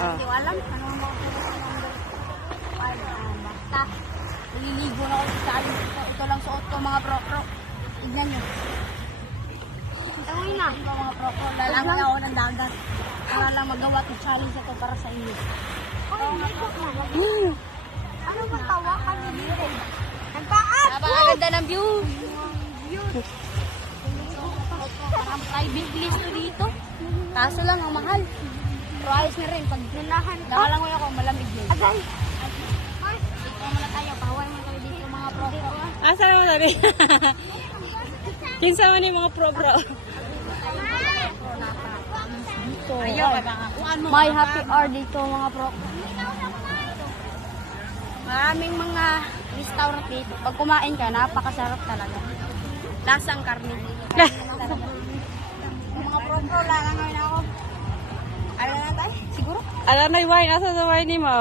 Hindi ko alam. Ano ang mga basta. Naliligo na ako sa challenge. Ito lang suot ko mga pro-pro. Tignan nyo. Tawin na. Ito mga pro-pro. Lalangan ako ng dagat. Para lang magawa itong challenge ito para sa inyo. Ano ba tawa ka dito? Nagpa-up! Napakaganda ng view. Parang private place to dito. Kaso lang ang mahal. Pero ayos na rin. Pag nanahan ka. Nakalangoy ako, malamig yun. Agay! Dito muna tayo. Pahaway mo tayo dito mga pro-pro. Asa naman sabi? Kinsa man yung mga pro-pro? May happy hour dito mga pro-pro. Maraming mga restaurant dito. Pag kumain ka, napakasarap talaga. Lasang karne. Mga pro-pro, lalangoy na ako. Ano na tayo? Siguro? Alam na yung wine. Asa sa wine ni mo?